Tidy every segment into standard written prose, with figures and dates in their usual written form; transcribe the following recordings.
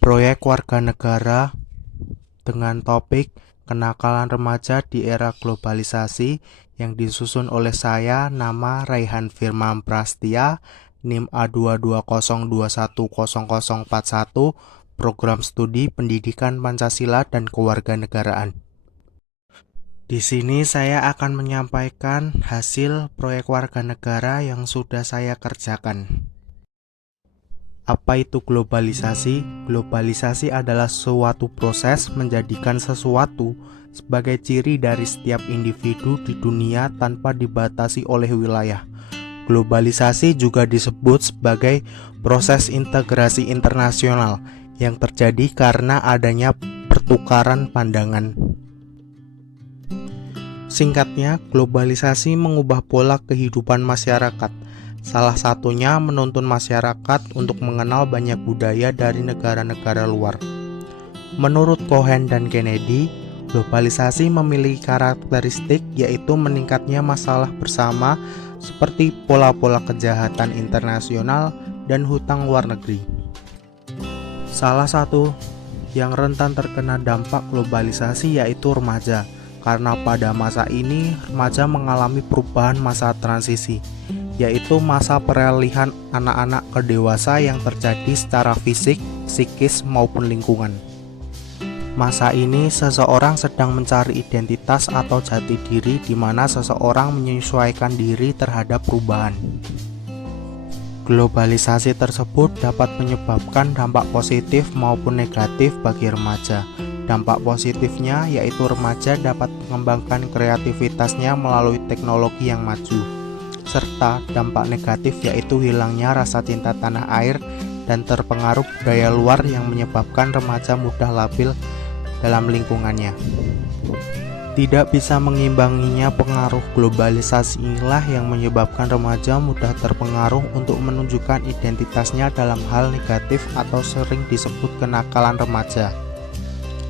proyek warga negara dengan topik kenakalan remaja di era globalisasi yang disusun oleh saya, nama Raihan Firman Prastia, NIM A2202100041, Program Studi Pendidikan Pancasila dan Kewarganegaraan. Di sini saya akan menyampaikan hasil proyek warga negara yang sudah saya kerjakan. Apa itu globalisasi? Globalisasi adalah suatu proses menjadikan sesuatu sebagai ciri dari setiap individu di dunia tanpa dibatasi oleh wilayah. Globalisasi juga disebut sebagai proses integrasi internasional yang terjadi karena adanya pertukaran pandangan. Singkatnya, globalisasi mengubah pola kehidupan masyarakat. Salah satunya menuntun masyarakat untuk mengenal banyak budaya dari negara-negara luar. Menurut Cohen dan Kennedy, globalisasi memiliki karakteristik yaitu meningkatnya masalah bersama seperti pola-pola kejahatan internasional dan hutang luar negeri. Salah satu yang rentan terkena dampak globalisasi yaitu remaja, karena pada masa ini remaja mengalami perubahan masa transisi, yaitu masa peralihan anak-anak ke dewasa yang terjadi secara fisik, psikis, maupun lingkungan. Masa ini seseorang sedang mencari identitas atau jati diri di mana seseorang menyesuaikan diri terhadap perubahan. Globalisasi tersebut dapat menyebabkan dampak positif maupun negatif bagi remaja. Dampak positifnya yaitu remaja dapat mengembangkan kreativitasnya melalui teknologi yang maju. Serta dampak negatif yaitu hilangnya rasa cinta tanah air dan terpengaruh budaya luar yang menyebabkan remaja mudah labil dalam lingkungannya. Tidak bisa mengimbanginya pengaruh globalisasi inilah yang menyebabkan remaja mudah terpengaruh untuk menunjukkan identitasnya dalam hal negatif atau sering disebut kenakalan remaja.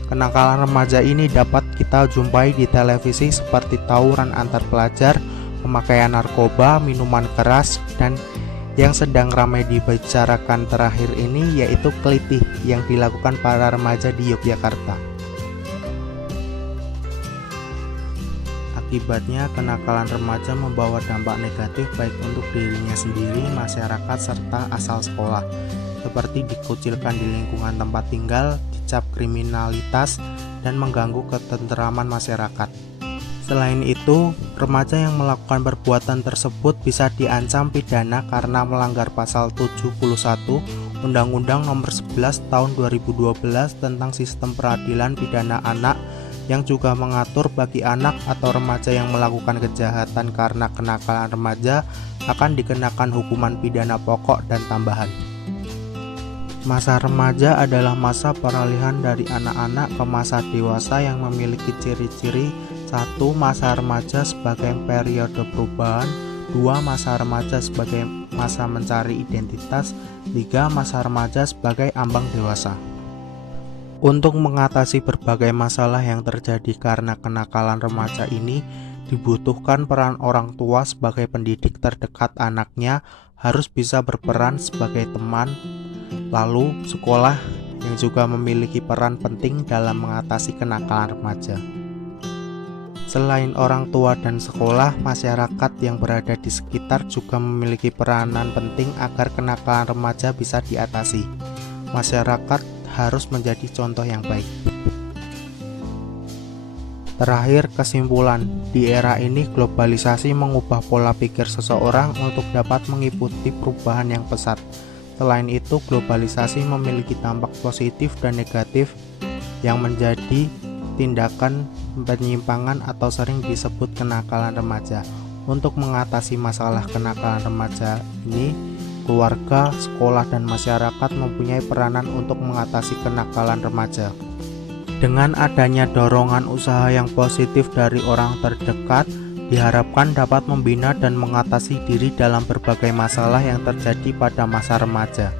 Kenakalan remaja ini dapat kita jumpai di televisi seperti tawuran antar pelajar, pemakaian narkoba, minuman keras, dan yang sedang ramai dibicarakan terakhir ini yaitu kelitih yang dilakukan para remaja di Yogyakarta. Akibatnya, kenakalan remaja membawa dampak negatif baik untuk dirinya sendiri, masyarakat, serta asal sekolah, seperti dikucilkan di lingkungan tempat tinggal, dicap kriminalitas, dan mengganggu ketenteraman masyarakat. Selain itu, remaja yang melakukan perbuatan tersebut bisa diancam pidana karena melanggar pasal 71 Undang-Undang Nomor 11 Tahun 2012 tentang Sistem Peradilan Pidana Anak yang juga mengatur bagi anak atau remaja yang melakukan kejahatan karena kenakalan remaja akan dikenakan hukuman pidana pokok dan tambahan. Masa remaja adalah masa peralihan dari anak-anak ke masa dewasa yang memiliki ciri-ciri: 1. Masa remaja sebagai periode perubahan, 2. Masa remaja sebagai masa mencari identitas, 3. Masa remaja sebagai ambang dewasa. Untuk mengatasi berbagai masalah yang terjadi karena kenakalan remaja ini, dibutuhkan peran orang tua sebagai pendidik terdekat anaknya, harus bisa berperan sebagai teman. Lalu, sekolah yang juga memiliki peran penting dalam mengatasi kenakalan remaja. Selain orang tua dan sekolah, masyarakat yang berada di sekitar juga memiliki peranan penting agar kenakalan remaja bisa diatasi. Masyarakat harus menjadi contoh yang baik. Terakhir, kesimpulan, di era ini globalisasi mengubah pola pikir seseorang untuk dapat mengikuti perubahan yang pesat. Selain itu, globalisasi memiliki dampak positif dan negatif yang menjadi tindakan penyimpangan atau sering disebut kenakalan remaja. Untuk mengatasi masalah kenakalan remaja ini, keluarga, sekolah, dan masyarakat mempunyai peranan untuk mengatasi kenakalan remaja. Dengan adanya dorongan usaha yang positif dari orang terdekat, diharapkan dapat membina dan mengatasi diri dalam berbagai masalah yang terjadi pada masa remaja.